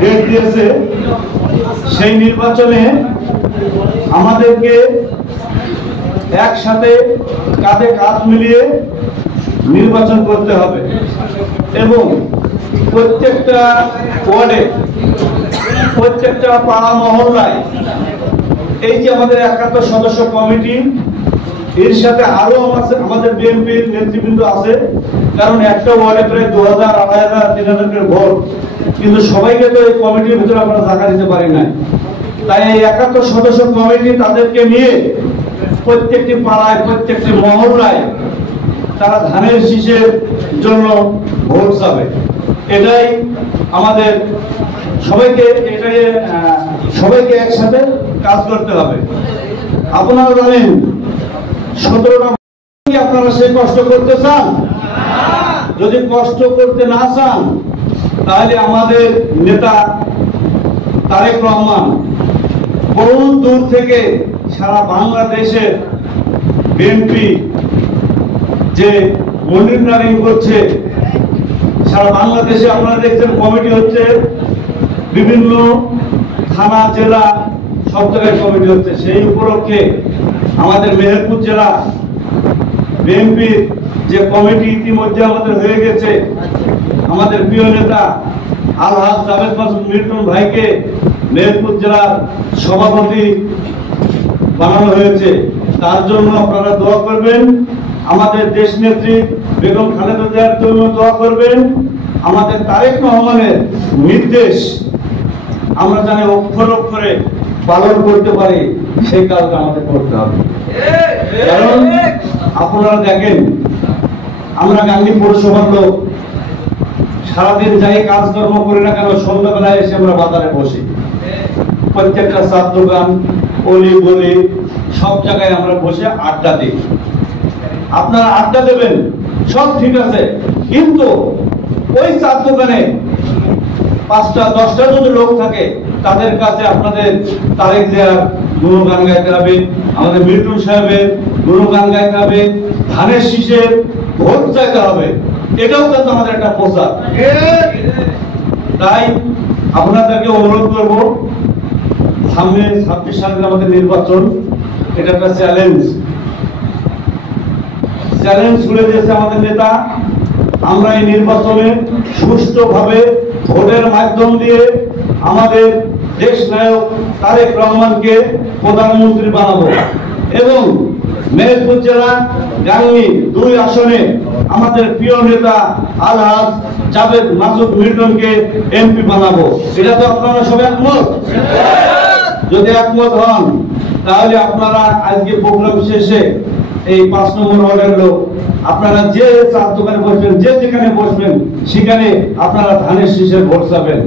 Date দিয়েছে, সেই নির্বাচনে আমাদেরকে একসাথে কাঁধে কাঁধ মিলিয়ে নির্বাচন করতে হবে এবং প্রত্যেকটা ওয়ার্ডে, প্রত্যেকটা পাড়া মহল্লায় এই যে আমাদের ৭১ সদস্য কমিটি, এর সাথে আরো আমাদের বিএনপির নেতৃবৃন্দ আছে। কারণ একটা ওয়ার্ডে প্রায় ২০০০, ২৫০০, ৩০০০ করে ভোট, কিন্তু সবাইকে তো এই কমিটির ভিতরে আমরা জায়গা দিতে পারি না। তাই এই ৭১ সদস্য কমিটি তাদেরকে নিয়ে প্রত্যেকটি পাড়ায়, প্রত্যেকটি মহল্লায় তারা ধানের শীষের জন্য ভোট যাবে। এটাই আমাদের সবাইকে একসাথে কাজ করতে হবে। আপনারা জানেন ১৭টা আপনারা সেই কষ্ট করতে চান? যদি কষ্ট করতে না চান তাহলে আমাদের নেতা তারেক রহমান বহু দূর থেকে সারা বাংলাদেশের বিএনপি যে মনিটরিং করছে, সারা বাংলাদেশে আপনারা দেখছেন কমিটি হচ্ছে, বিভিন্ন থানা জেলা সব জায়গায় কমিটি হচ্ছে। সেই উপলক্ষে আমাদের মেহেরপুর জেলা বিএনপির যে কমিটি ইতিমধ্যে আমাদের হয়ে গেছে, আমাদের প্রিয় নেতা আলহাজ জাভেদ মাসুদ মিল্টন ভাইকে মেহেরপুর জেলার সভাপতি বানানো হয়েছে। তার জন্য আপনারা দোয়া করবেন। আমাদের দেশ নেত্রী বেগম খালেদা জিয়ার জন্য দোয়া করবেন। আমাদের তারেক রহমানের নির্দেশ আমরা জানি অক্ষরে অক্ষরে পালন করতে পারি, সেই কাজটা আমাদের করতে হবে। কারণ আপনারা দেখেন, আমরা গান্ধী পৌরসভার লোক, সারাদিন যাই কাজকর্ম করি না কেন, সন্ধ্যাবেলায় এসে আমরা বাজারে বসি। প্রত্যেকটা চার দোকান, অলি গলি সব জায়গায় আমরা বসে আড্ডা দিই। আপনারা আড্ডা দেবেন, সব ঠিক আছে, কিন্তু ওই চার দোকানে ৫টা ১০টা যদি লোক থাকে, তাদের কাছে আপনাদের তারেক জিয়ার গুণগান গাইতে হবে, আমাদের মিল্টন সাহেবের গুণগান গাইতে হবে, ধানের শীষের ভোট চাইতে হবে। এটাও কিন্তু আমাদের একটা প্রচার। তাই আপনাদেরকে অনুরোধ করব, সামনে ২৬ সালের আমাদের নির্বাচন, এটা একটা চ্যালেঞ্জ ছুড়ে দিয়েছে আমাদের নেতা। আমরা এই নির্বাচনে সুষ্ঠুভাবে ভোটের মাধ্যম দিয়ে আমাদের দেশ নায়ক তারেক রহমানকে প্রধানমন্ত্রী বানাবো এবং মেহেরপুর জেলা গাংনী ২ আসনে আমাদের প্রিয় নেতা আলহাজ জাভেদ মাসুদ মিল্টনকে এমপি বানাবো। এটা তো আপনারা সবাই একমত? যদি একমত হন তাহলে আপনারা আজকে প্রোগ্রাম শেষে এই ৫ নম্বর ওয়ার্ডের লোক, আপনারা যে চার দোকানে বসবেন, যে যেখানে বসবেন, সেখানে আপনারা ধানের শীষের ভোট চাবেন।